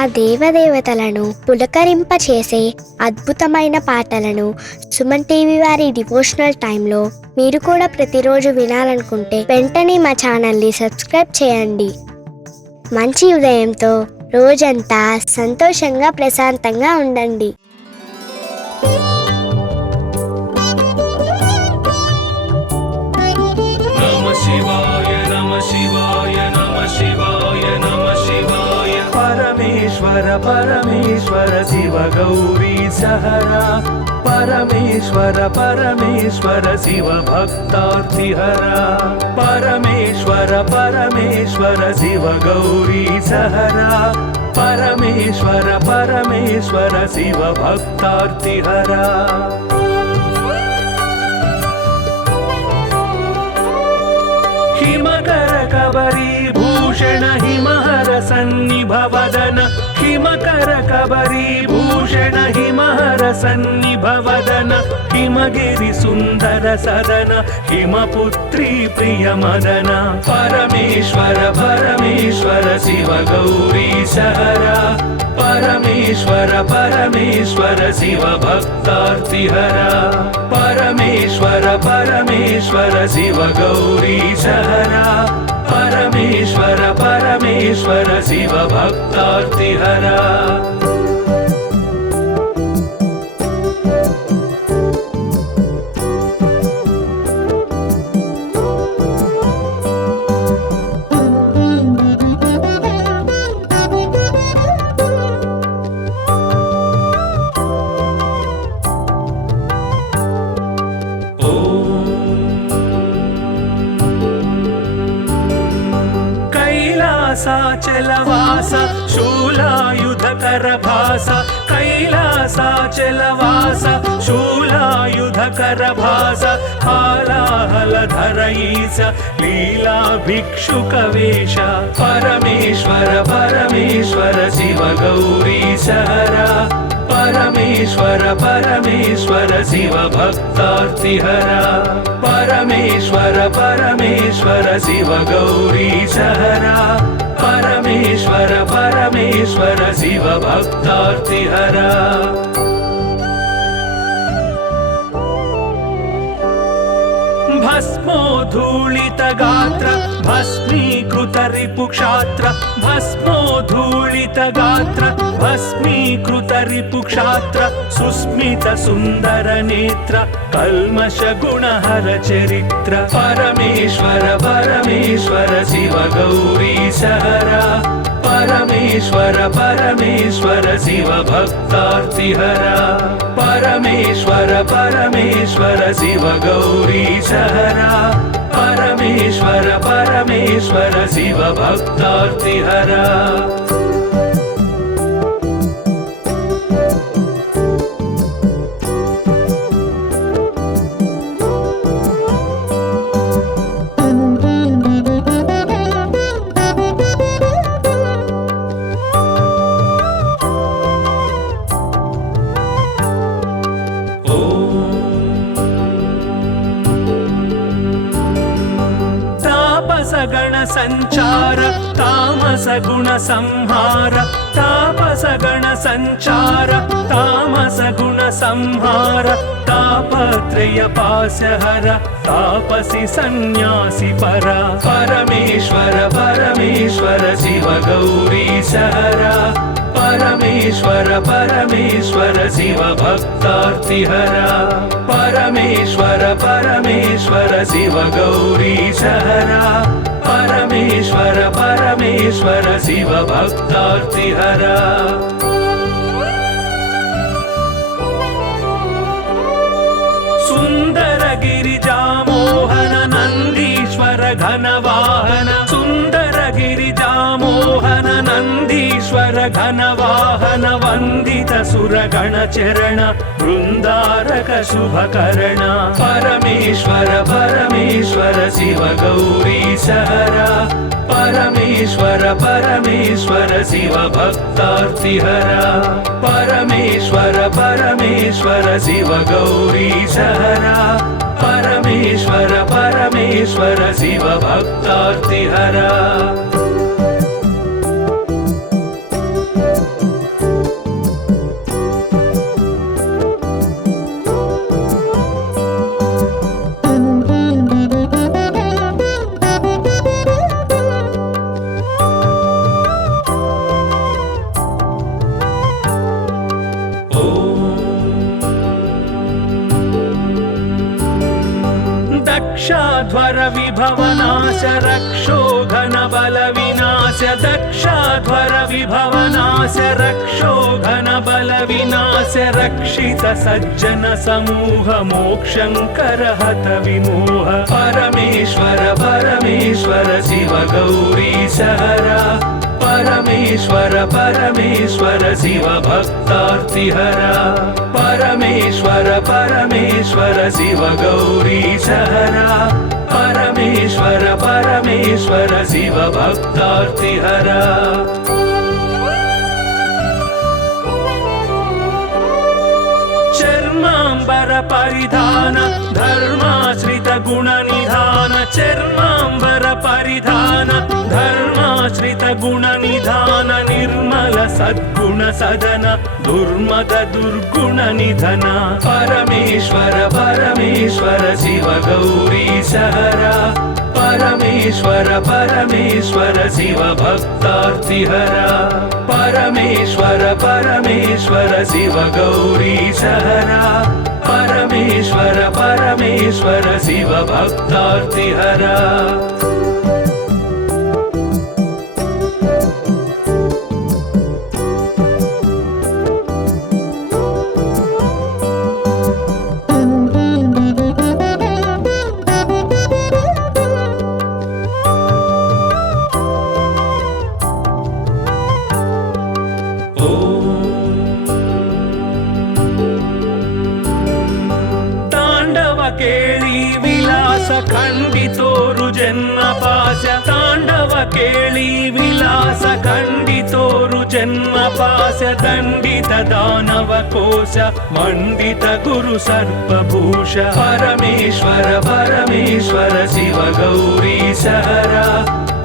ఆ దేవదేవతలను పులకరింపచేసే అద్భుతమైన పాటలను సుమన్ టీవీ వారి డివోషనల్ టైంలో మీరు కూడా ప్రతిరోజు వినాలనుకుంటే వెంటనే మా ఛానల్ని సబ్స్క్రైబ్ చేయండి. మంచి ఉదయంతో రోజంతా సంతోషంగా ప్రశాంతంగా ఉండండి. परमेश्वर परमेश्वर शिव गौरी सहरा परमेश्वर परमेश्वर शिव भक्तार्तिहरा परमेश्वर परमेश्वर शिव गौरी सहरा परमेश्वर परमेश्वर शिव भक्तार्तिहरा हिमकर कबरी भूषण हिमहर सन्निभवदन हिमकर कबरी भूषण हिमहर सन्निभवदन हिमगिरि सुंदर सदन हिमपुत्री प्रिय मदन परमेश्वर परमेश्वर शिव गौरी सहरा परमेश्वर परमेश्वर शिव भक्तार्तिहरा परमेश्वर परमेश्वर शिव गौरी सहरा परमेश्वर परमेश्वर शिव भक्तार्तिहरा कैलासाचलवास शूलायुधकर भास कैलासाचलवास शूलायुधकर भास हालाहलधर ईश लीला भिक्षुकवेश परमेश्वर परमेश्वर शिव गौरी सहरा परमेश्वर परमेश्वर शिव भक्तार्तिहरा परमेश्वर परमेश्वर शिव गौरी सहरा परमेश्वर परमेश्वर शिव भक्तार्तिहरा भस्मोद्धूलित गात्र भस्मीकृत रिपुक्षात्र भस्मोद्धूलित गात्र भस्मीकृत रिपुक्षात्र सुस्मित सुंदर नेत्र कल्मष गुणहर चरित्र परमेश्वर परमेश्वर शिव गौरी सहरा परमेश्वर परमेश्वर शिव भक्तार्तिहरा परमेश्वर परमेश्वर शिव गौरी सहरा परमेश्वर परमेश्वर शिव भक्तार्तिहरा गण संचार तामस गुण संहार तापस गण संचार तामस गुण संहार तापत्रय पासहर तापसी सन्यासी परा परमेश्वर परमेश्वर शिव गौरी सहरा परमेश्वर परमेश्वर शिव भक्तार्तिहरा परमेश्वर परमेश्वर शिव गौरी सहरा परमेश्वर परमेश्वर शिव भक्तार्तिहरा सुंदर गिरिजा मोहन नंदीश्वर घन वाहन सुंदर गिरिजा मोहन नंदीश्वर घन वाहन वंदित सुर गण चरण वृंदारक शुभकर्ण परमेश्वर परमेश्वर शिव गौरी सहरा परमेश्वर परमेश्वर शिव भक्तार्तिहरा परमेश्वर परमेश्वर शिव गौरी सहरा परमेश्वर परमेश्वर शिव भक्तार्तिहरा दक्षाध्वर विभवनाश रक्षोघन बल विनाश दक्षाध्वर विभवनाश रक्षोघन बल विनाश रक्षित सज्जन समूह मोक्षंकर हत विमोह परमेश्वर परमेश्वर शिव गौरी सहरा परमेश्वर परमेश्वर शिव भक्तार्तिहरा परमेश्वर परमेश्वर शिव गौरी सहरा परमेश्वर परमेश्वर शिव भक्तार्तिहरा चर्मांबर परिधान धर्माश्रित गुण निधान चर्मांबर परिधान धर्माश्रित गुण निधान निर्मल सद्गुण सदन दुर्मद दुर्गुण निधन परमेश्वर परमेश्वर शिव गौरी सहरा परमेश्वर परमेश्वर शिव भक्तार्तिहरा परमेश्वर परमेश्वर शिव गौरी सहरा परमेश्वर परमेश्वर शिव भक्तार्तिहरा ಕೇಳಿ ವಿಲಾಸ ಖಂಡಿತೋರು ಜನ್ಮ ಪಾಶ ತಾಂಡವ ಕೇಳಿ ವಿಲಾಸ ಖಂಡಿತೋರು ಜನ್ಮ ಪಾಶ ದಂಡಿತ ದಾನವ ಕೋಶ ಮಂಡಿತ ಗುರು ಸರ್ಪಭೂಷ ಪರಮೇಶ್ವರ ಪರಮೇಶ್ವರ ಶಿವ ಗೌರಿ ಸಹರ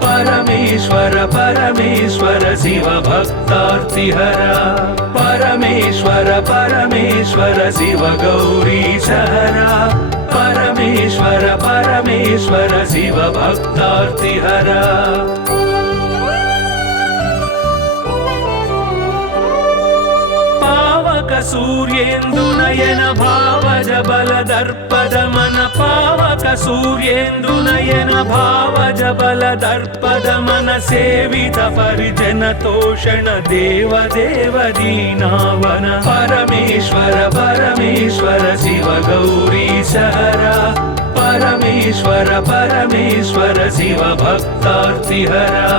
परमेश्वर परमेश्वर शिव भक्तार्तिहरा परमेश्वर परमेश्वर शिव गौरी सहरा परमेश्वर परमेश्वर शिव भक्तार्तिहरा सूर्येन्दु नयन भावज बल दर्पद मन पावक सूर्येन्दु नयन भावज बल दर्पद मन सेवित परिजन तोषण देव देव दीनावन परमेश्वर परमेश्वर शिव गौरी सहरा परमेश्वर परमेश्वर शिव भक्तार्तिहरा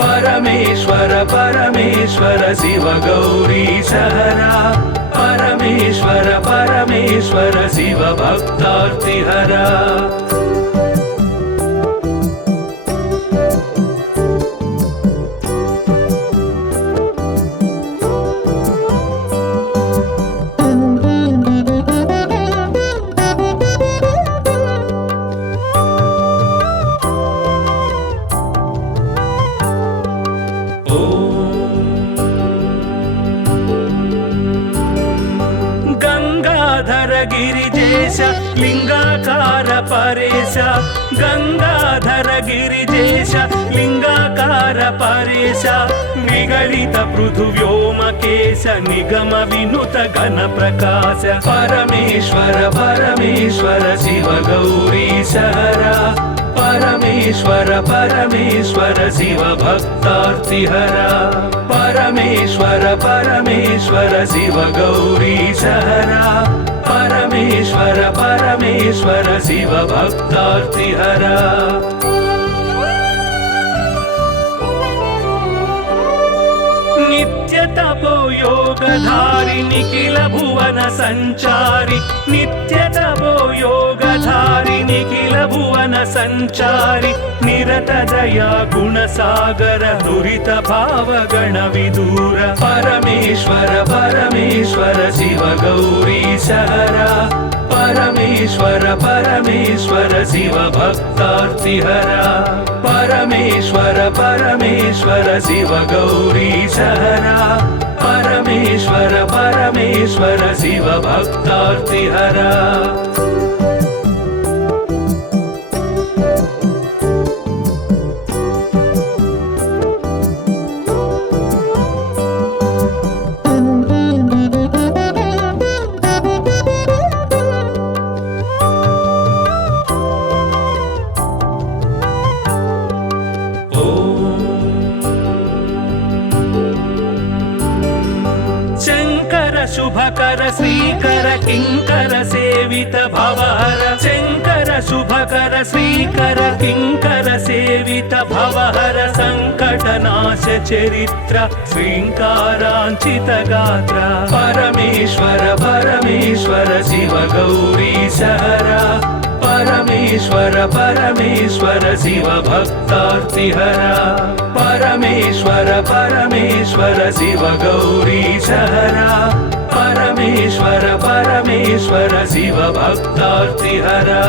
परमेश्वर परमेश्वर शिव गौरी सहरा परमेश्वर परमेश्वर शिव भक्तार्तिहरा गिरिजेश लिंगाकार परेश गंगाधर गिरिजेश लिंगाकार परेश निगलित पृथु व्योमकेश निगम विनुत घन प्रकाश परमेश्वर परमेश्वर शिव गौरी सहरा परमेश्वर परमेश्वर शिव भक्तार्तिहरा परमेश्वर परमेश्वर शिव गौरी सहरा परमेश्वर परमेश्वर शिव भक्तार्तिहरा नित्य तपो योगधारि निखिल भुवन संचारि नित्य तपो योगधारि निखिल भुवन संचारि निरत दया गुण सागर दुरित भाव गण विदूर परमेश्वर परमेश्वर शिव गौरी सहरा परमेश्वर परमेश्वर शिव भक्तार्तिहरा परमेश्वर परमेश्वर शिव गौरी सहरा परमेश्वर परमेश्वर शिव भक्तार्तिहरा शुभकर श्रीकर किंकर सेवित भवहर शंकर शुभकर श्रीकर किंकर सेवित भवहर संकटनाश चरित्र श्रींकारांचित गात्र परमेश्वर परमेश्वर शिव गौरी सहरा परमेश्वर परमेश्वर शिव भक्तार्तिहरा परमेश्वर परमेश्वर शिव गौरी सहरा परमेश्वर परमेश्वर शिव भक्तार्तिहरा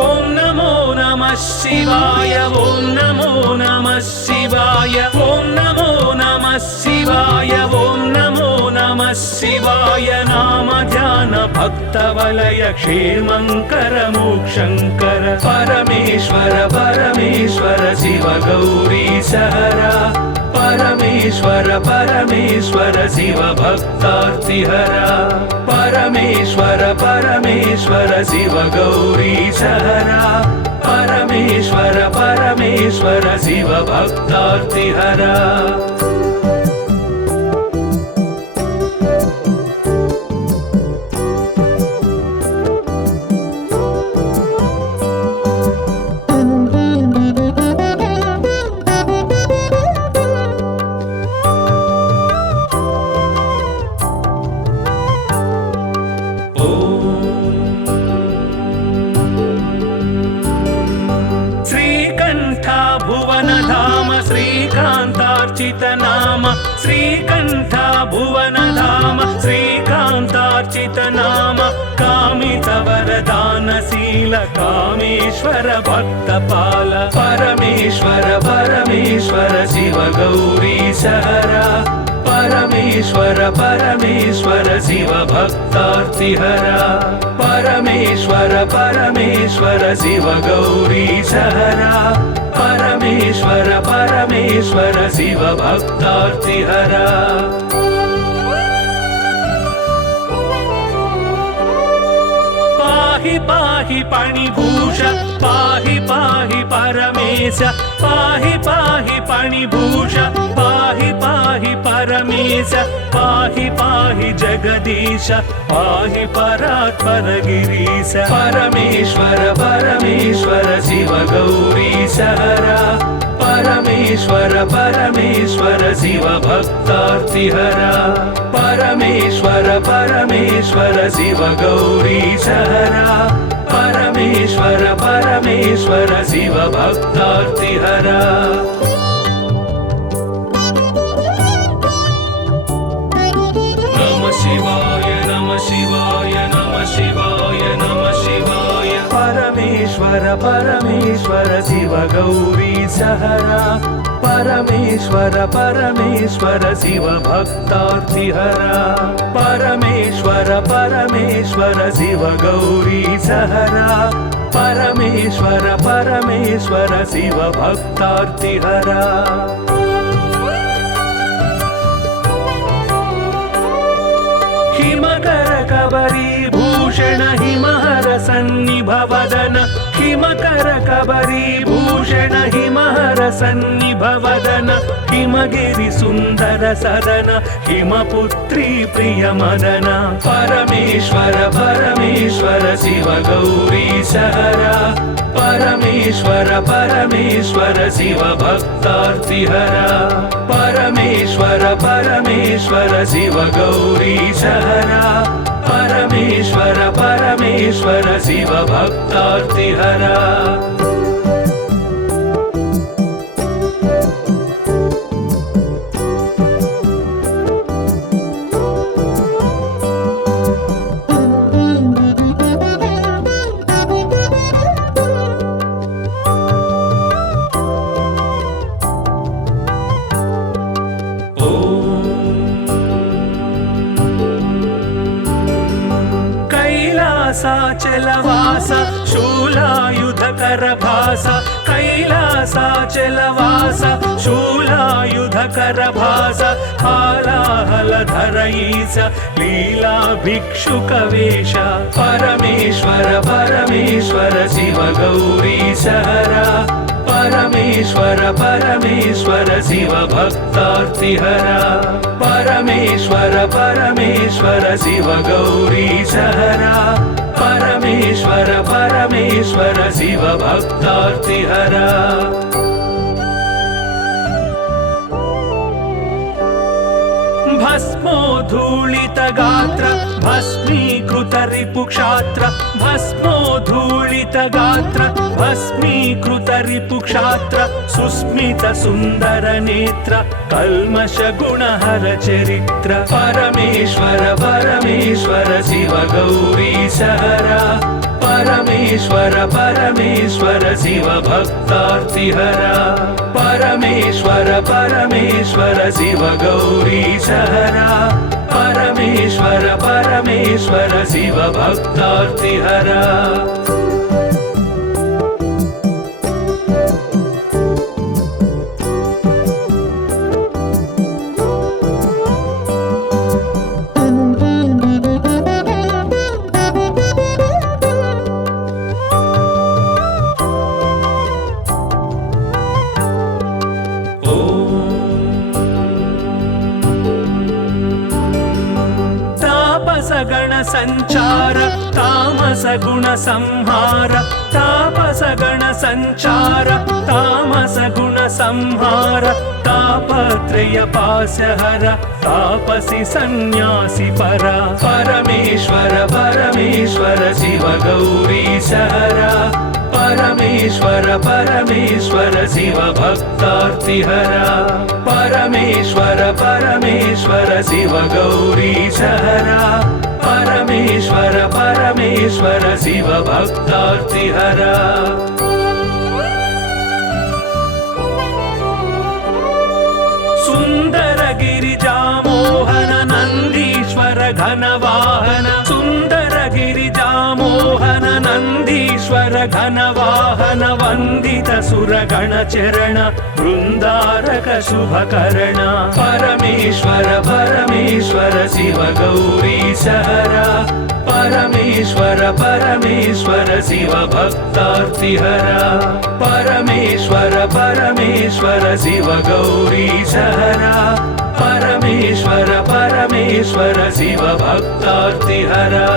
ओम नमो नमः शिवाय ओम नमो नमः शिवाय ओम नमो नमः शिवाय ओम नमो नमः शिवाय नाम ध्यान भक्त वलय क्षेमंकर मोक्षंकर परमेश्वर परमेश्वर शिव गौरी सहरा परमेश्वर परमेश्वर शिव भक्तार्तिहरा परमेश्वर परमेश्वर शिव गौरी सहरा परमेश्वर परमेश्वर शिव भक्तार्तिहरा नाम श्रीकंठ भुवन धाम श्रीकांतार्चित नाम कामित वरदानशील कामेश्वर भक्तपाल परमेश्वर परमेश्वर शिव गौरी सहरा परमेश्वर परमेश्वर शिव भक्तार्तिहरा परमेश्वर परमेश्वर शिव गौरी सहरा परमेश्वर परमेश्वर शिव भक्तार्तिहरा पाहि पाहि पाणिभूष पाहि पाहि परमेश पाहि पाहि पाणिभूष पाहि पाहि परमेश पाहि पाहि जगदीश पाहि परात्पर गिरीश परमेश्वर परमेश्वर शिव गौरी सहरा परमेश्वर परमेश्वर शिव भक्तार्तिहरा परमेश्वर परमेश्वर शिव गौरी सहरा परमेश्वर परमेश्वर शिव भक्तार्तिहरा नमः शिवाय नमः शिवाय नमः शिवाय नमः शिवाय परमेश्वर परमेश्वर शिव गौरी सहरा परमेश्वर परमेश्वर शिव भक्तार्तिहरा परमेश्वर परमेश्वर शिव गौरी सहरा परमेश्वर परमेश्वर शिव भक्तार्तिहरा हिमकर कबरी भूषण हिमहर सन्निभवदन हिमकर कबरी भूषण हिमहर सन्निभवदन हिमगिरि सुंदर सदन हिमपुत्री प्रिय मदन परमेश्वर परमेश्वर शिव गौरी सहरा परमेश्वर परमेश्वर शिव भक्तार्तिहरा परमेश्वर परमेश्वर शिव गौरी सहरा परमेश्वर परमेश्वर शिव भक्तार्तिहरा कैलासाचलवास शूलायुधकर भास कैलासाचलवास शूलायुधकर भास हालाहलधर ईश लीला भिक्षुकवेश परमेश्वर परमेश्वर शिव गौरी सहरा परमेश्वर परमेश्वर शिव भक्तार्तिहरा परमेश्वर परमेश्वर शिव गौरीशहरा परमेश्वर परमेश्वर शिव भक्तार्तिहरा भस्मोद्धूलित गात्र भस्मीकृत रिपुक्षात्र भस्मोद्धूलित गात्र भस्मीकृत रिपुक्षात्र सुस्मित सुंदर नेत्र कल्मष गुणहर चरित्र परमेश्वर परमेश्वर शिव गौरीशहरा परमेश्वर परमेश्वर शिव भक्तार्तिहरा परमेश्वर परमेश्वर शिव गौरीशहरा परमेश्वर परमेश्वर शिव भक्तार्तिहरा गण संचार तामस गुण संहार तापस गण संचार तामस गुण संहार तापत्रय पासहर तापसी सन्यासी परा परमेश्वर परमेश्वर शिव गौरीशहरा परमेश्वर परमेश्वर शिव भक्तार्तिहरा परमेश्वर परमेश्वर शिव गौरीशहरा परमेश्वर परमेश्वर शिव भक्तार्तिहरा सुंदर गिरिजा मोहन नंदीश्वर घनवाहन सुंदर गिरिजा मोहन नंदीश्वर घनवाहन वंदित सुरगण चरण वृंदारक शुभकरण परमेश्वर परमेश्वर शिव गौरीशहरा परमेश्वर परमेश्वर शिव भक्तार्तिहरा परमेश्वर परमेश्वर शिव गौरीशहरा परमेश्वर परमेश्वर शिव भक्तार्तिहरा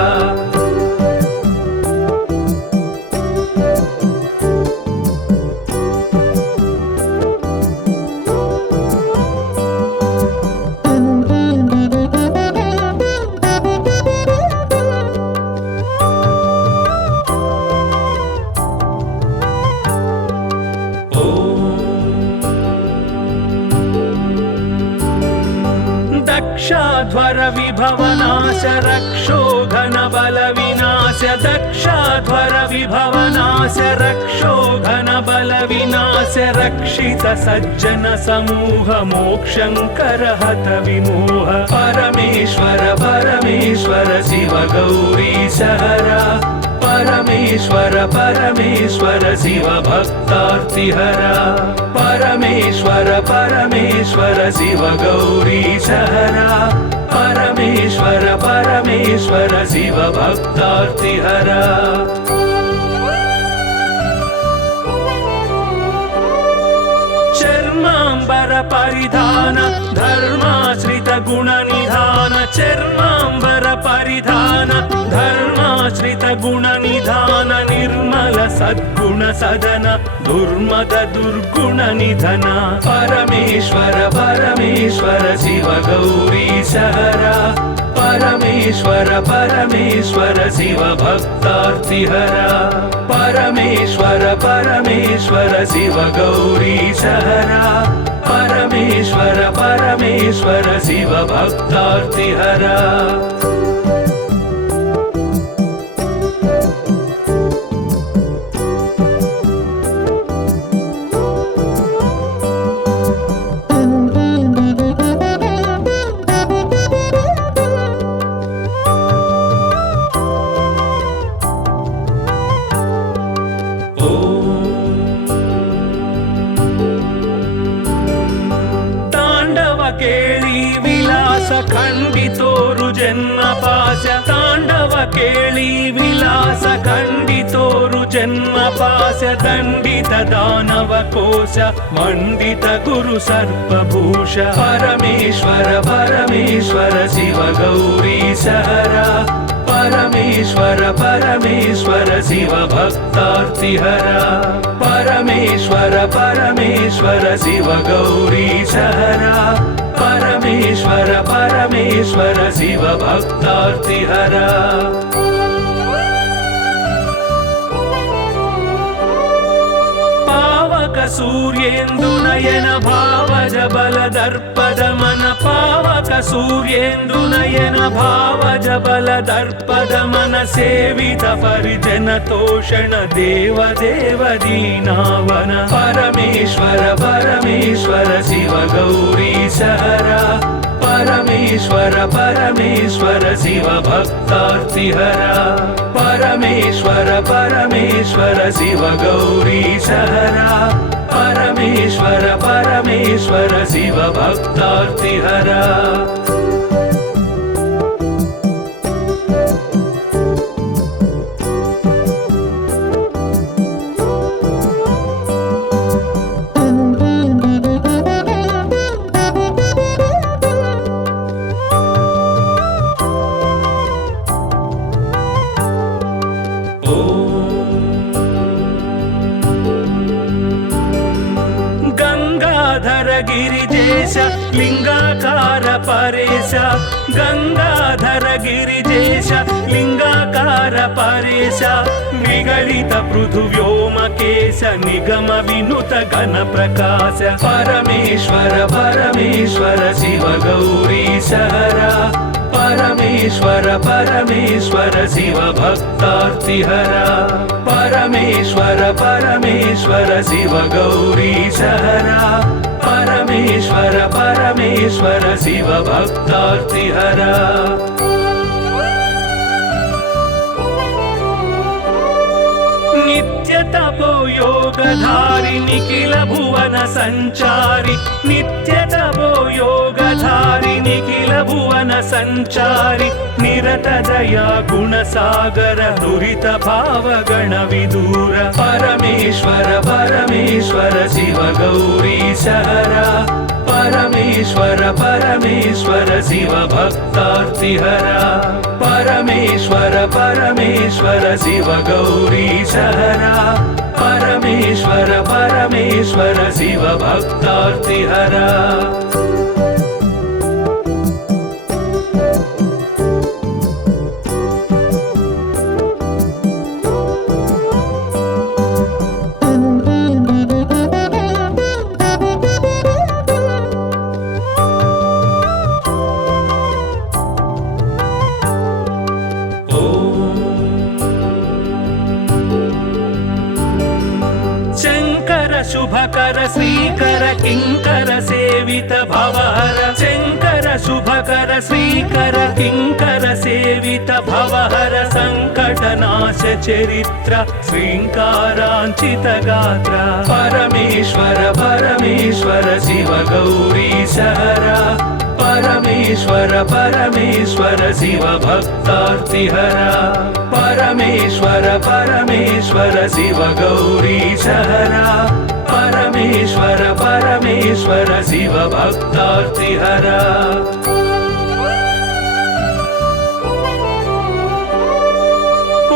दक्षाध्वर विभवनाश रक्षो घन बल विनाश दक्षाध्वर विभवनाश रक्षो घन बल विनाश रक्षित सज्जन समूह मोक्षंकर हत विमोह परमेश्वर परमेश्वर शिव गौरीशहरा परमेश्वर परमेश्वर शिव भक्तार्तिहरा परमेश्वर परमेश्वर शिव गौरीशहरा परमेश्वर परमेश्वर शिव भक्तार्तिहरा चर्मांबर परिधान धर्माश्रित गुण निधान चर्मांबर परिधान धर्माश्रित गुण निधान निर्मल सद्गुण सदन दुर्मद दुर्गुण निधन परमेश्वर परमेश्वर शिव गौरीशहरा परमेश्वर परमेश्वर शिव भक्तार्तिहरा परमेश्वर परमेश्वर शिव गौरीशहरा परमेश्वर परमेश्वर शिव भक्तार्तिहरा केळी विलास खंडितोरु जन्म पाश तांडव केळी विलास खंडितोरु जन्म जन्म पाश दण्डित दानव कोश मण्डित गुरु सर्पभूष परमेश्वर परमेश्वर शिव गौरीश हरा परमेश्वर परमेश्वर शिव भक्तार्तिहरा परमेश्वर परमेश्वर शिव गौरीश हरा परमेश्वर परमेश्वर शिव भक्तार्तिहरा पावक सूर्येन्दुनयन भावज बलदर्पदमन पावक सूर्येन्दुनयन भावज बलदर्पदमन सेवित परिजन तोषण देव देव दीनावन परमेश्वर परमेश्वर शिव गौरीश हरा परमेश्वर परमेश्वर शिव भक्तार्तिहरा परमेश्वर परमेश्वर शिव गौरीश हरा परमेश्वर परमेश्वर शिव भक्तार्तिहरा गिरिजेश लिंगाकार परेश गंगाधर गिरिजेश लिंगाकार परेश निगलित पृथुव्योमकेश निगम विनुत घन प्रकाश परमेश्वर परमेश्वर शिव गौरीश हरा परमेश्वर परमेश्वर शिव भक्तार्तिहरा परमेश्वर परमेश्वर शिव गौरीश हरा परमेश्वर परमेश्वर शिव भक्तार्तिहरा नित्य तपो योगधारि निखिल भुवन संचारि नित्य तपो योगधारि निखिल भुवन संचारि निरत दया गुण सागर दुरित भाव गण विदूर परमेश्वर परमेश्वर शिव गौरीश हरा परमेश्वर परमेश्वर शिव भक्तार्तिहरा परमेश्वर परमेश्वर शिव गौरीश हरा परमेश्वर परमेश्वर शिव भक्तार्तिहरा शुभकर श्रीकर किंकर सेवित भवहर शंकर शुभकर श्रीकर किंकर सेवित भवहर संकटनाश चरित्र श्रींकारांचित गात्र परमेश्वर परमेश्वर शिव गौरीश हरा परमेश्वर परमेश्वर शिव भक्तार्तिहरा परमेश्वर परमेश्वर शिव गौरीश हरा परमेश्वर परमेश्वर शिव भक्तार्तिहरा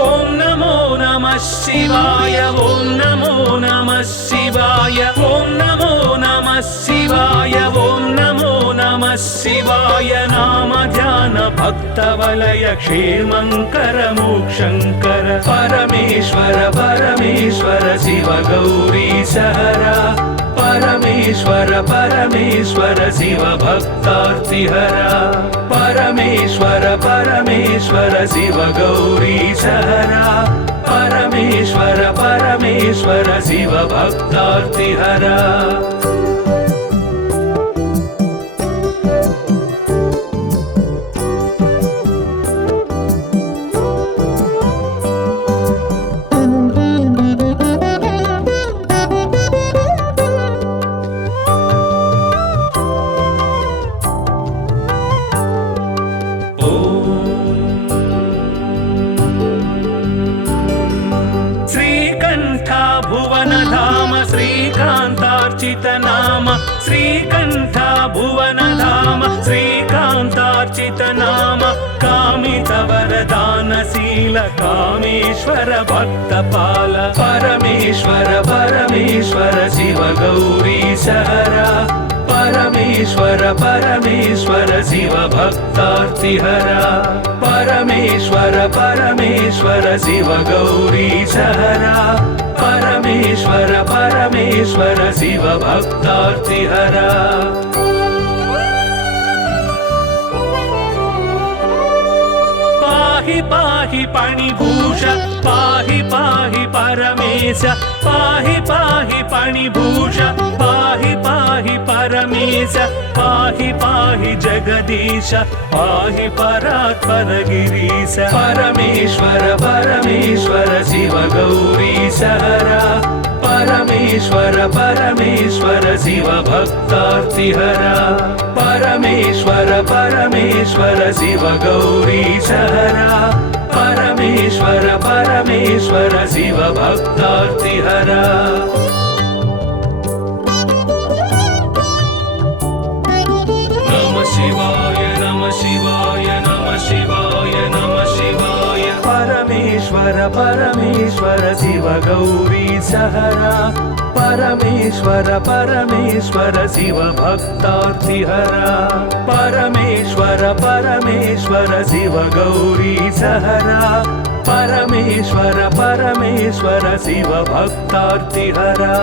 ओम नमो नमः शिवाय ओम नमो नमः शिवाय ओम नमो नमः शिवाय ओम नमो नमः शिवाय नाम ध्यान भक्तवलय क्षेमंकर मोक्षंकर परमेश्वर परमेश्वर शिव गौरीश हरा परमेश्वर परमेश्वर शिव भक्तार्तिहरा परमेश्वर परमेश्वर शिव गौरीश हरा परमेश्वर परमेश्वर शिव भक्तार्तिहरा भुवनधाम श्रीकान्तार्चित नाम श्रीकण्ठ भुवनधाम श्रीकान्तार्चित नाम कामितवरदानशील कामेश्वर भक्तपाल परमेश्वर परमेश्वर शिव गौरीश हरा परमेश्वर परमेश्वर शिव भक्तार्तिहरा परमेश्वर परमेश्वर शिव गौरीश हरा परमेश्वर परमेश्वर शिव भक्तार्तिहरा पाहि पाहि पणिभूष पाहि पाहि परमेश पाहि पाहि पणिभूष पाहि पाहि परमेश पाहि पाहि जगदीश पाहि परात्पर गिरीश परमेश्वर परमेश्वर शिव गौरीश हरा परमेश्वर परमेश्वर शिव भक्तार्तिहरा परमेश्वर परमेश्वर शिव गौरीश हरा परमेश्वर परमेश्वर शिव भक्तार्तिहरा नमः शिवाय नमः शिवाय नमः शिवाय नमः शिवाय परमेश्वर परमेश्वर शिव गौरीश हरा परमेश्वर परमेश्वर शिव भक्तार्तिहरा परमेश्वर परमेश्वर शिव गौरीश हरा परमेश्वर परमेश्वर शिव भक्तार्तिहरा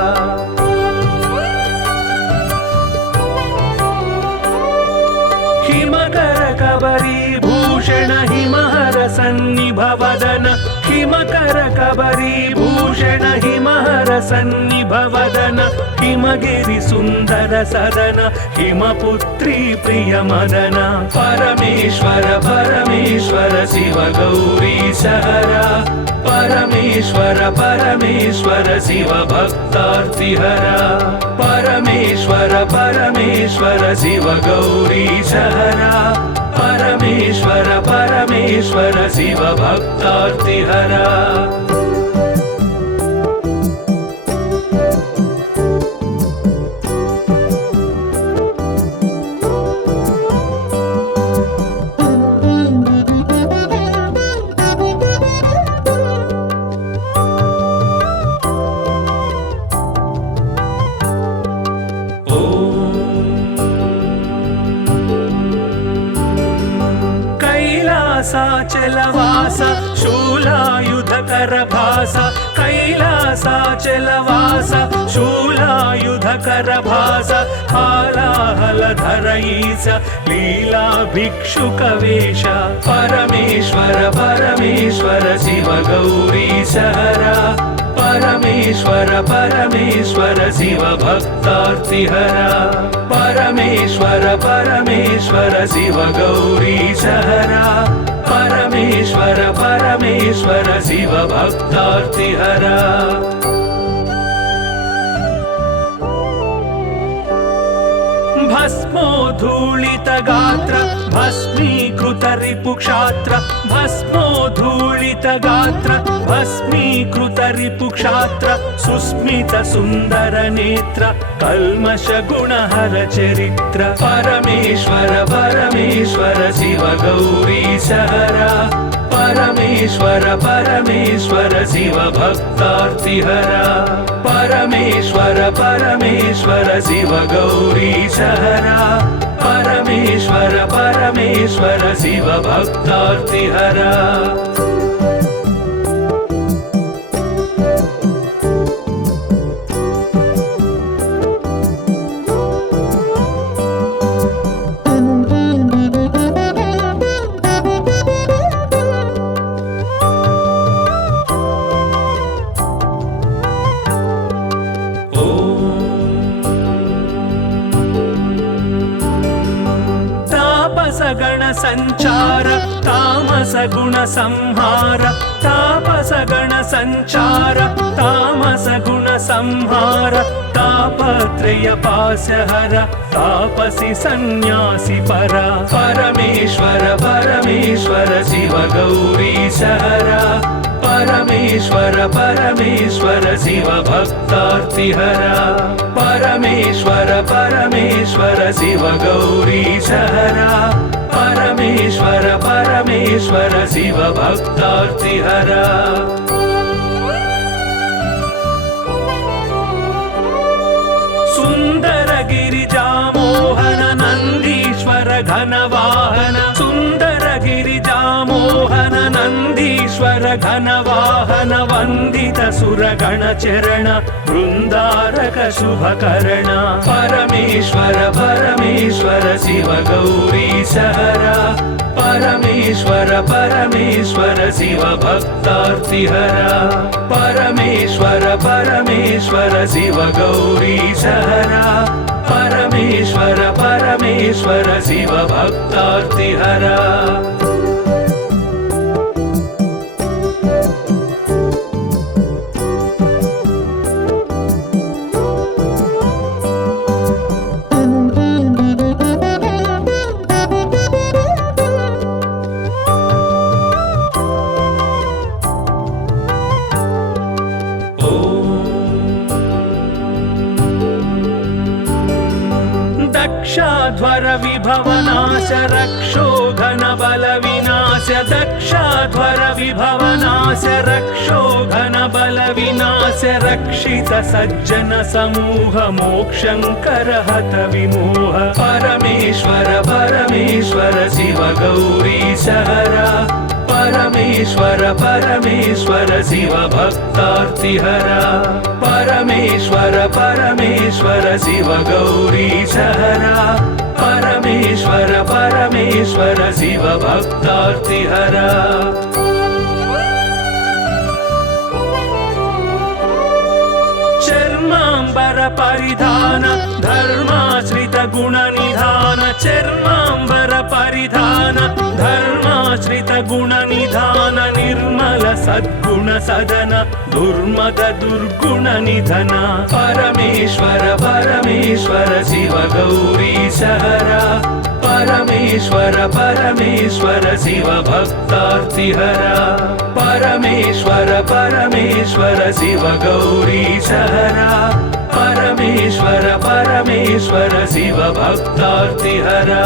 हिमकर कबरी भूषण हिमहर सन्निभवदन हिमकर कबरी भूषण हिमहर सन्निभवदन हिमगिरि सुन्दर सदन हिमपुत्री प्रिय मदन परमेश्वर परमेश्वर शिव गौरीश हरा परमेश्वर परमेश्वर शिव भक्तार्तिहरा परमेश्वर परमेश्वर शिव गौरीश हरा परमेश्वर परमेश्वर शिव भक्तार्तिहरा कैलासाचलवास शूलायुधकर भास कैलासाचलवास शूलायुधकर भास हालाहलधर ईश लीला भिक्षुकवेश परमेश्वर परमेश्वर शिव गौरीश हरा परमेश्वर परमेश्वर शिव भक्तार्तिहरा परमेश्वर परमेश्वर शिव गौरीश हरा परमेश्वर परमेश्वर शिव भक्तार्तिहरा भस्मोद्धूलित गात्र भस्मीकृत रिपुक्षात्र भस्मोद्धूलित गात्र भस्मीकृत रिपुक्षात्र सुस्मित सुन्दर नेत्र कल्मष गुणहर चरित्र परमेश्वर परमेश्वर शिव गौरीश हरा परमेश्वर परमेश्वर शिव भक्तार्तिहरा परमेश्वर परमेश्वर शिव गौरीश हरा परमेश्वर परमेश्वर शिव भक्तार्तिहरा गण संचार तामस गुण संहार तापस गण संचार तामस गुण संहार तापत्रय पाशहर तापसी सन्यासी परा परमेश्वर परमेश्वर शिव गौरीश हरा परमेश्वर परमेश्वर शिव भक्तार्तिहरा परमेश्वर परमेश्वर शिव गौरीशहरा परमेश्वर परमेश्वर शिव भक्तार्तिहरा सुंदर गिरिजामोहन नंदीश्वर घनवाहन सुंदर गिरिजामोहन नंदीश्वर घनवाहन वंदित सुरगण चरण वृंदारक शुभकरण परमेश्वर परमेश्वर शिव गौरीशहरा परमेश्वर परमेश्वर शिव भक्तार्तिहरा परमेश्वर परमेश्वर शिव गौरीशहरा परमेश्वर परमेश्वर शिव भक्तार्तिहरा दक्षाध्वर विभवनाश रक्षोघन बल विनाश दक्षाध्वर विभवनाश रक्षोघन बल विनाश रक्षित सज्जन समूह मोक्षंकर हत विमोह परमेश्वर परमेश्वर शिव गौरीशहरा परमेश्वर परमेश्वर शिव भक्तार्तिहरा परमेश्वर परमेश्वर शिव गौरीशहरा परमेश्वर परमेश्वर शिव भक्तार्तिहरा चर्मांबर परिधान धर्माश्रित गुण निधान चर्मांबर परिधान धर्माश्रित गुण निधान निर्मल सद्गुण सदन दुर्मद दुर्गुण निधन परमेश्वर परमेश्वर शिव गौरीशहरा परमेश्वर परमेश्वर शिव भक्तार्तिहरा परमेश्वर परमेश्वर शिव गौरीशहरा परमेश्वर परमेश्वर शिव भक्तार्तिहरा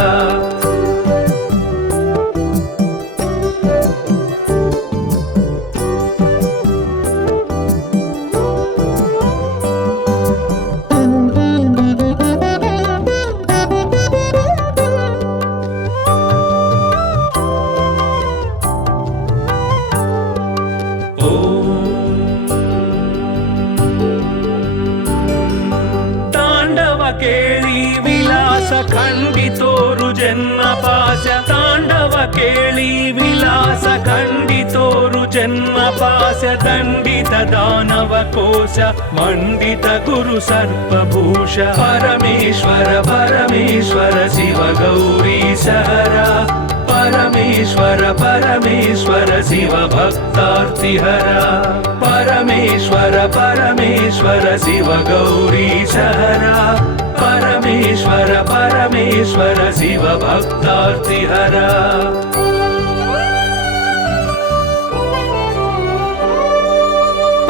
केळी विलास खंडितोरु जन्म पाश तांडव केळी विलास खंडितोरु जन्म पाश दंडित दानव कोश मंडित गुरु सर्पभूष परमेश्वर परमेश्वर शिव गौरीशहरा परमेश्वर परमेश्वर शिव भक्तार्तिहरा परमेश्वर परमेश्वर शिव गौरीशहरा परमेश्वर परमेश्वर शिव भक्तार्तिहरा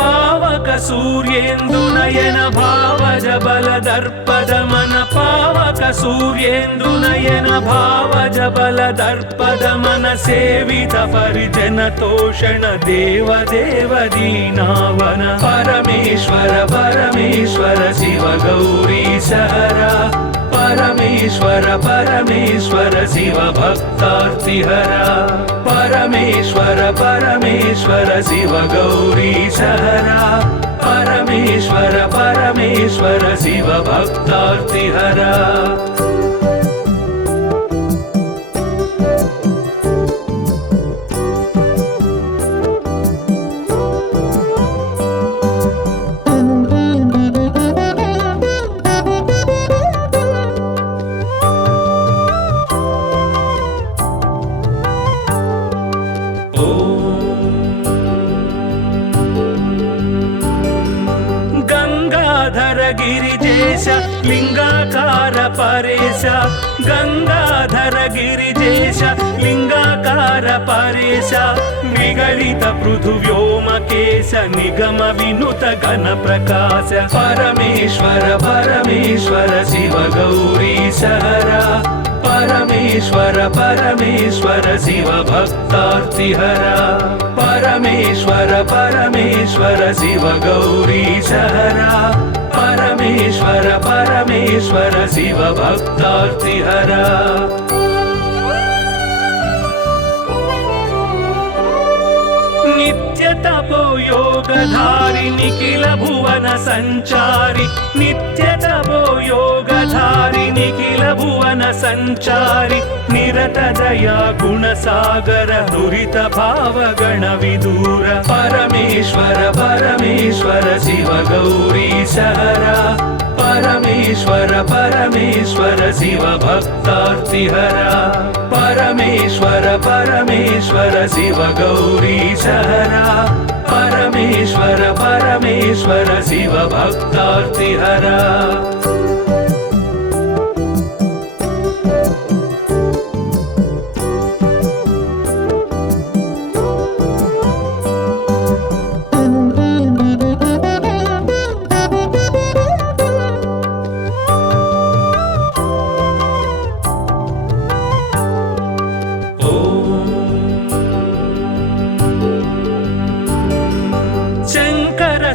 पावक सूर्येन्दुनयन भावज बल दर्पद मन पावक सूर्येन्दुनयन भावज बल दर्पद मन सेवित परिजन तोषण देव देव दीनावन परमेश्वर परमेश्वर शिव गौरीशहरा परमेश्वर परमेश्वर शिव भक्तार्तिहरा परमेश्वर परमेश्वर शिव गौरीशहरा परमेश्वर परमेश्वर शिव भक्तार्तिहरा गिरिजेश लिंगाकार परेश गंगाधर गिरिजेश लिंगाकार परेश निगलित पृथुव्योमकेश निगम विनुत घन प्रकाश परमेश्वर परमेश्वर शिव गौरीश हरा परमेश्वर परमेश्वर शिव भक्तार्तिहरा परमेश्वर परमेश्वर शिव गौरीश हरा परमेश्वर परमेश्वर शिव भक्तार्तिहरा नित्य तपो योगधारि निखिल भुवन संचारि नित्य तपो योगधारि निखिल भुवन संचारि निरत दया गुण सागर दुरित भाव गण विदूर परमेश्वर परमेश्वर शिव गौरीश हरा परमेश्वर परमेश्वर शिव भक्तार्तिहरा परमेश्वर परमेश्वर शिव गौरीश हरा परमेश्वर परमेश्वर शिव भक्तार्तिहरा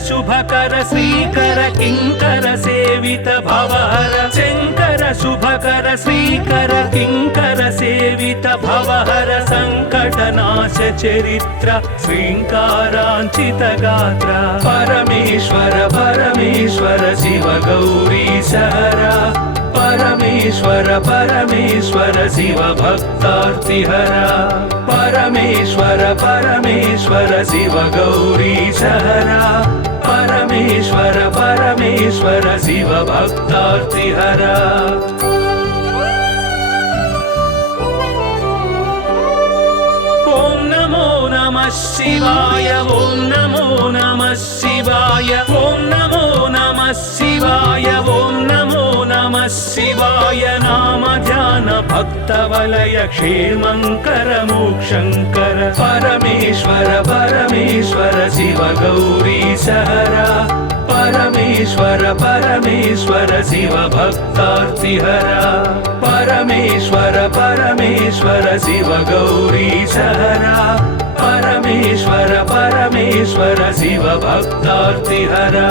शुभकर श्रीकर किंकर सेवित भवहर शंकर शुभकर श्रीकर किंकर सेवित भवहर संकटनाश चरित्र श्रींकारांचित गात्र परमेश्वर परमेश्वर शिव गौरीश हरा परमेश्वर परमेश्वर शिव भक्तार्तिहरा परमेश्वर परमेश्वर शिव गौरीश हरा परमेश्वर परमेश्वर शिव भक्तार्तिहरा ओम नमो नमः शिवाय ओम नमो नमः शिवाय ओम नमो नमः शिवाय ओम नमो नमः शिवाय नाम ध्यान भक्त वलय क्षेमंकर मोक्षंकर परमेश्वर परमेश्वर शिव गौरीश हरा परमेश्वर परमेश्वर शिव भक्तार्तिहरा परमेश्वर परमेश्वर शिव गौरीश हरा परमेश्वर परमेश्वर शिव भक्तार्तिहरा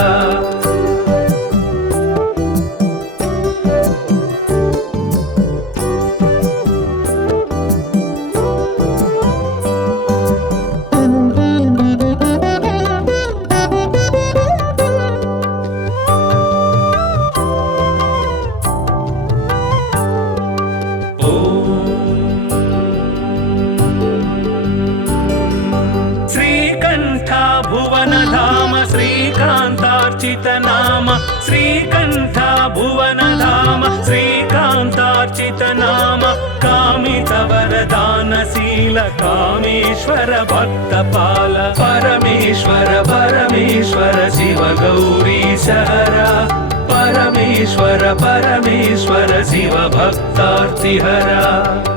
श्रीकांतार्चित नाम श्रीकंठ भुवन धाम श्रीकांतार्चित नाम कामित वरदानशील कामेश्वर भक्तपाल परमेश्वर परमेश्वर शिव गौरीश हरा परमेश्वर परमेश्वर शिव भक्तार्तिहरा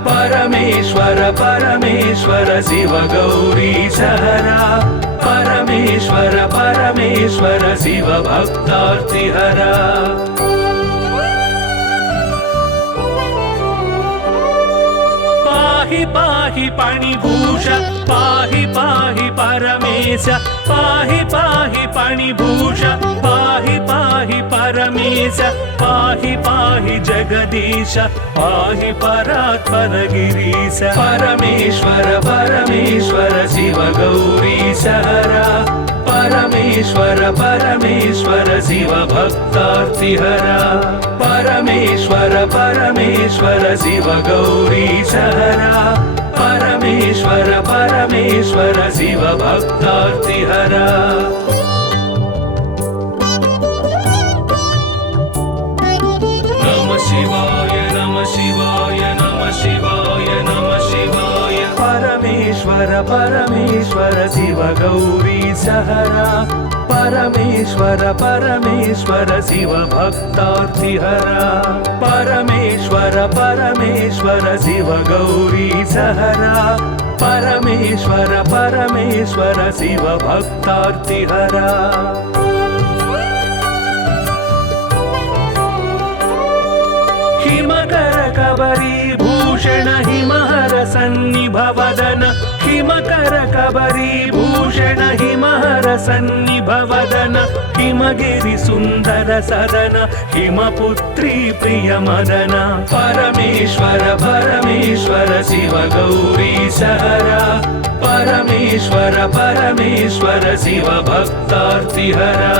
परमेश्वर परमेश्वर शिव गौरीश हरा परमेश्वर परमेश्वर शिव भक्तार्तिहरा पाहि पाहि पाणिभूष पाहि पाहि परमेश पाहि पाहि पाणिभूष पाहि पाहि परमेश पाहि पाहि जगदीश पाहि परात्पर गिरीश परमेश्वर परमेश्वर शिव गौरीश हरा परमेश्वर परमेश्वर शिव भक्तार्तिहरा परमेश्वर परमेश्वर शिव गौरीश हरा परमेश्वर परमेश्वर शिव भक्तार्तिहरा नमः शिवाय नमः शिवाय नमः शिवाय नमः शिवाय परमेश्वर परमेश्वर शिव गौरीश हरा परमेश्वर परमेश्वर शिव भक्तार्तिहरा परमेश्वर परमेश्वर शिव गौरी सहरा परमेश्वर परमेश्वर शिव भक्तार्तिहरा हिमकर कबरी भूषण हिमहर सन्निभवदन हिमकर कबरी भूषण हिमहर सन्निभवदन हिमगिरि सुन्दर सदन हिमपुत्री प्रिय मदन परमेश्वर परमेश्वर शिव गौरी सहरा परमेश्वर परमेश्वर शिव भक्तार्तिहरा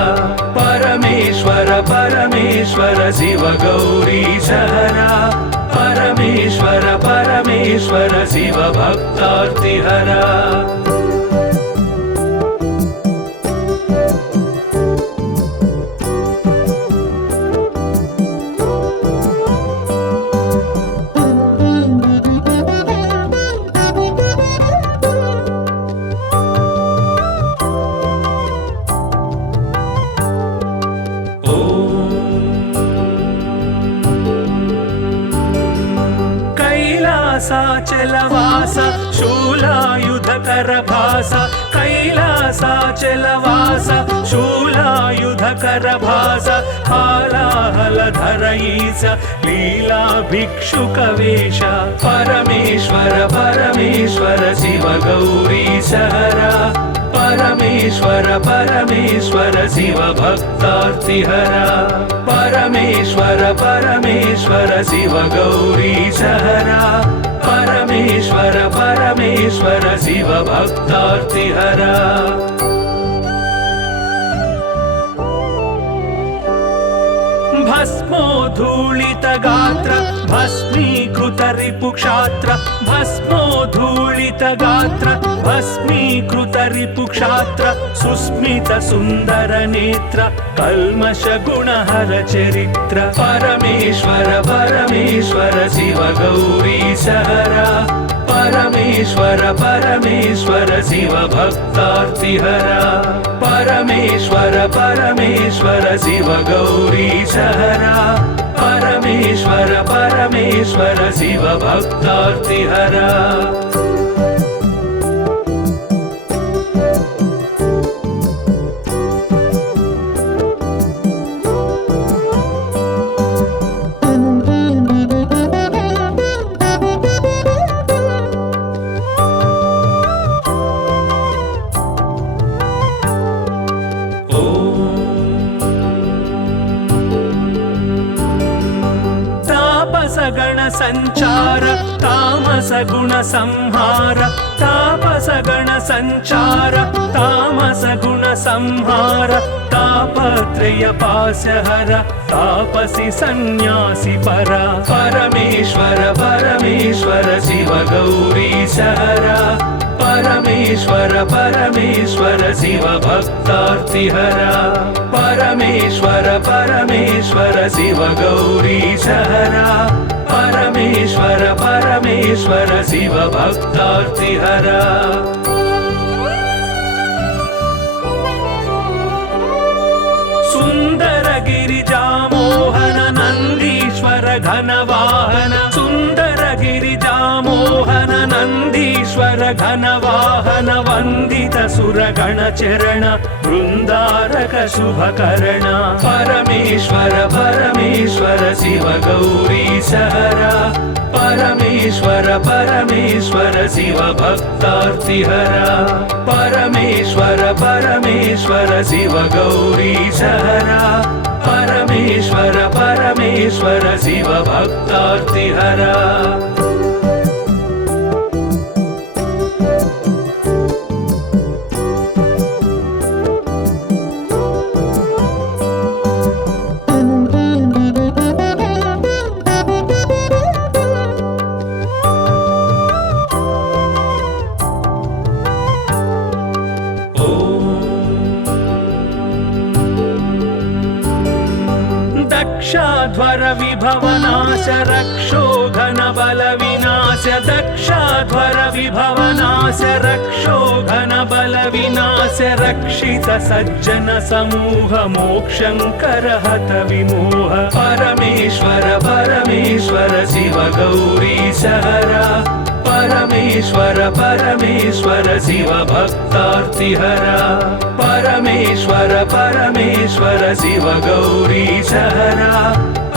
परमेश्वर परमेश्वर शिव गौरी सहरा परमेश्वर परमेश्वर शिव भक्तार्तिहरा कैलासाचलवास शूलायुधकर भास कैलासाचलवास शूलायुधकर भास हालाहलधर ईश लीला भिक्षुकवेश परमेश्वर परमेश्वर शिव गौरी सहरा परमेश्वर परमेश्वर शिव भक्तार्तिहरा परमेश्वर परमेश्वर शिव गौरी सहरा परमेश्वर परमेश्वर शिव भक्तार्तिहरा भस्मोद्धूलित गात्र भस्मीकृत रिपुक्षात्र भस्मोद्धूलित गात्र भस्मीकृत रिपुक्षात्र सुस्मित सुन्दर नेत्र कल्मष गुणहर चरित्र परमेश्वर परमेश्वर शिव गौरी सहरा परमेश्वर परमेश्वर शिव भक्तार्तिहरा परमेश्वर परमेश्वर शिव गौरी सहरा परमेश्वर परमेश्वर शिव भक्तार्तिहरा गण संचार तामस गुण संहार तापस गण संचार तामस गुण संहार तापत्रय पाशहर तापसी सन्यासी परा परमेश्वर परमेश्वर शिव गौरी सहरा परमेश्वर परमेश्वर शिव भक्तार्तिहरा परमेश्वर परमेश्वर शिव गौरी सहरा परमेश्वर परमेश्वर शिव भक्तार्तिहरा सुंदर गिरिजा मोहन नंदीश्वर घनवाहन सुंदर गिरिजा मोहन नंदीश्वर घनवाहन वंदित सुरगण चरण वृंदारक शुभकर्ण परमेश्वर परमेश्वर शिव गौरी सहरा परमेश्वर परमेश्वर शिव भक्तार्तिहरा परमेश्वर परमेश्वर शिव गौरी सहरा परमेश्वर परमेश्वर शिव भक्तार्तिहरा दक्षाध्वर विभवनाश रक्षो घन बल विनाश दक्षाध्वर विभवनाश रक्षो घन बल विनाश रक्षित सज्जन समूह मोक्षंकर हत विमोह परमेश्वर परमेश्वर शिव गौरी सहरा परमेश्वर परमेश्वर शिव भक्तार्तिहरा परमेश्वर परमेश्वर शिव गौरी सहरा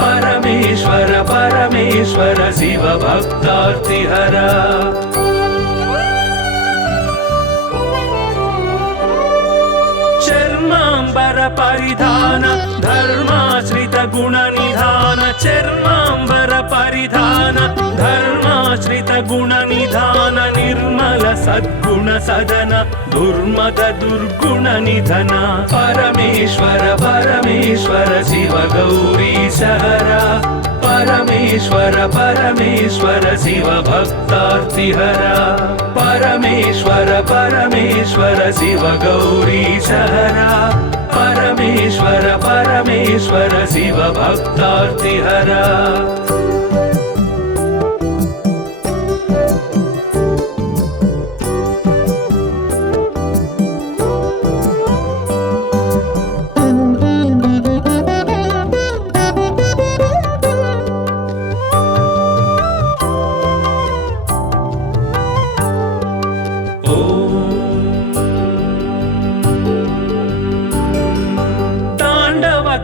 परमेश्वर परमेश्वर शिव भक्तार्तिहरा चर्मांबर परिधान धर्माश्रित गुण निधान चर्मांबर परिधान धर्माश्रित गुण निधान निर्मल सद्गुण सदन दुर्मद दुर्गुण निधन परमेश्वर परमेश्वर शिव गौरी सहरा परमेश्वर परमेश्वर शिव भक्तार्तिहरा परमेश्वर परमेश्वर शिव गौरी सहरा परमेश्वर परमेश्वर शिव भक्तार्तिहरा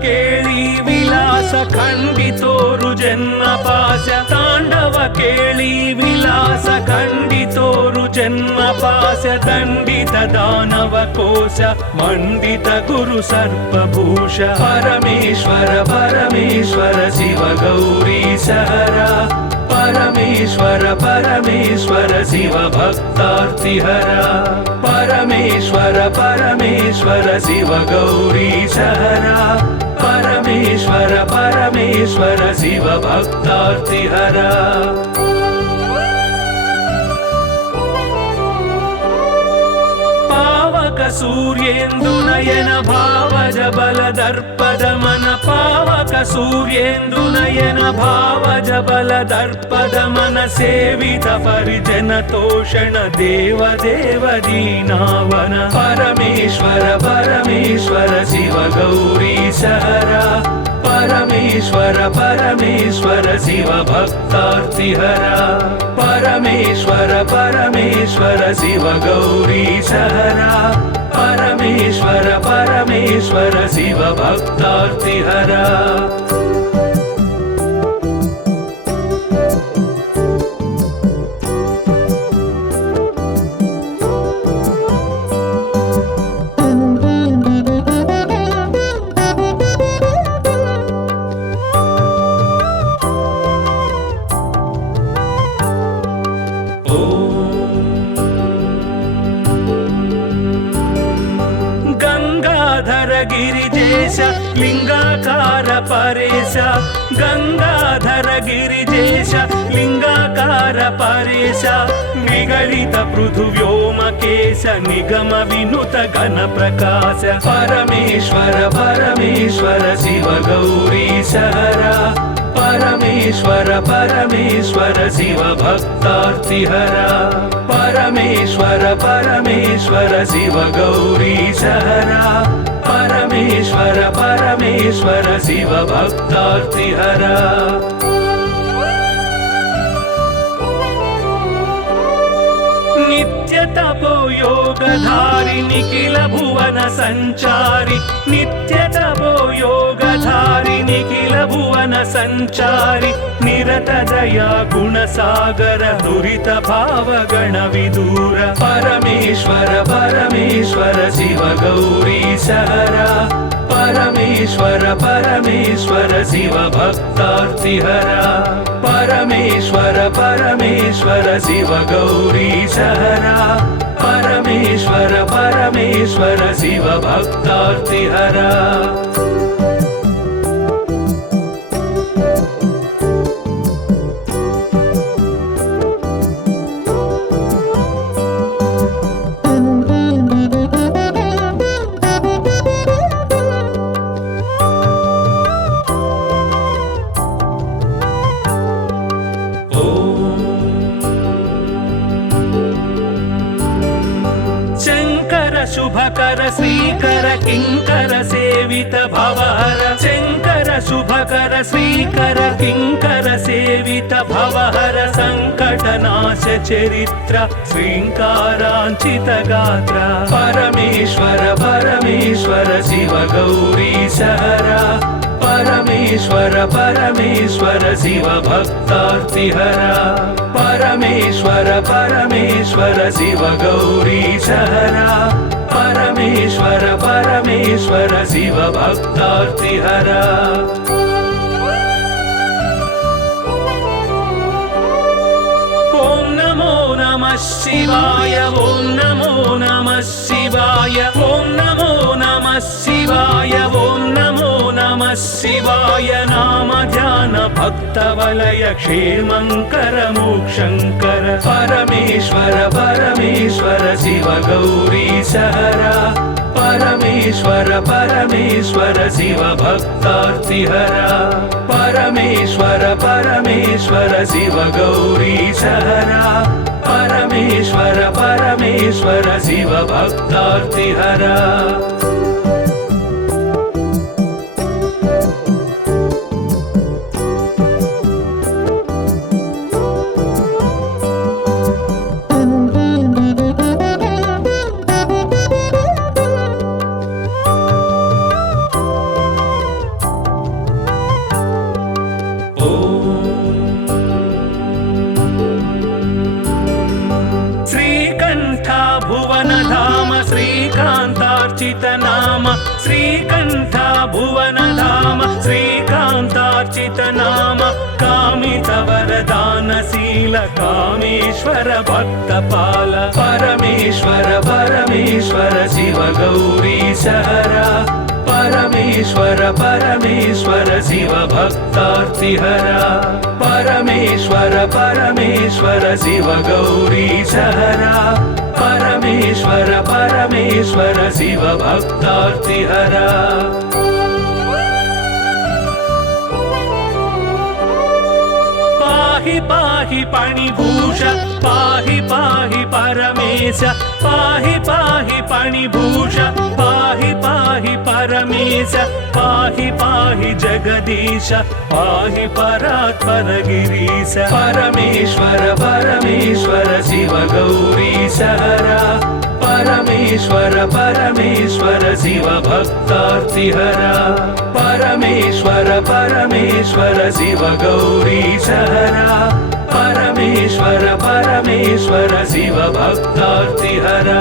केळी विलास खंडितोरु जन्म पाश तांडव केळी विलास खंडितोरु जन्म पाश दंडित दानव कोश मंडित गुरु सर्पभूष परमेश्वर परमेश्वर शिव गौरी सहरा परमेश्वर परमेश्वर शिव भक्तार्तिहरा परमेश्वर परमेश्वर शिव गौरी सहरा परमेश्वर परमेश्वर शिव भक्तार्तिहरा पावक सूर्येन्दु नयन भावज बल दर्पद मन पावक सूर्येन्दु नयन भावज बल दर्पद मन सेवित परिजन तोषण देव देव दीनावन परमेश्वर परमेश्वर शिव गौरी सहरा परमेश्वर परमेश्वर शिव भक्तार्तिहरा परमेश्वर परमेश्वर शिव गौरी सहरा परमेश्वर परमेश्वर शिव भक्तार्तिहरा गिरिजेश लिंगाकार परेश गंगाधर गिरिजेश लिंगाकार परेश निगलित पृथुव्योमकेश निगम विनुत घन प्रकाश परमेश्वर परमेश्वर शिव गौरी सहरा परमेश्वर परमेश्वर शिव भक्तार्तिहरा परमेश्वर परमेश्वर शिव गौरी सहरा परमेश्वर परमेश्वर शिव भक्तार्तिहरा नित्य तपो योगधारि निखिल भुवन संचारि नित्य तपो योगधारि निखिल भुवन संचारि निरत दया गुण सागर दुरित भाव गण विदूर परमेश्वर परमेश्वर शिव गौरी सहरा परमेश्वर परमेश्वर शिव भक्तार्तिहरा परमेश्वर परमेश्वर शिव गौरी सहरा परमेश्वर परमेश्वर शिव भक्तार्तिहरा చరిత్ర శ్రీంకారాంచిత గాత్ర పరమేశ్వర పరమేశ్వర శివ గౌరీ సహరా పరమేశ్వర పరమేశ్వర శివ భక్తార్తిహరా పరమేశ్వర పరమేశ్వర శివ గౌరీ సహరా పరమేశ్వర పరమేశ్వర శివ భక్తార్తిహరా ఓం నమో నమః శివాయ ఓం నమో నమః శివాయ ఓం నమో నమః శివాయ ఓం నమో నమః శివాయ నామ ధ్యాన భక్త వలయ క్షేమంకర మోక్షంకర పరమేశ్వర పరమేశ్వర శివ గౌరీ సహరా పరమేశ్వర పరమేశ్వర శివ భక్తార్తిహరా పరమేశ్వర పరమేశ్వర శివ గౌరీ సహరా పరమేశ్వర పరమేశ్వర శివ భక్తార్తిహరా శ్రీకాంతార్చిత నామ శ్రీకంఠ భువన ధామ శ్రీకాంతార్చిత నామ కామిత వరదానశీల కామేశ్వర భక్త పాల పరమేశ్వర పరమేశ్వర శివ గౌరీ సహరా పరమేశ్వర పరమేశ్వర శివ భక్తార్తిహరా పరమేశ్వర పరమేశ్వర శివ గౌరీ సహరా పరమేశ్వర పరమేశ్వర శివ భక్తార్తిహరా పాహి పాహి పణిభూష పాహి పాహి పరమేశ పాహి పాహి పణిభూష పాహి పాహి పరమేశ పాహి పాహి జగదీశ పాహి పరాత్పర గిరీశ పరమేశ్వర పరమేశ్వర శివ గౌరీ సహరా పరమేశ్వర పరమేశ్వర శివ భక్తార్తిహరా పరమేశ్వర పరమేశ్వర శివ గౌరీ సహరా పరమేశ్వర పరమేశ్వర శివ భక్తార్తిహరా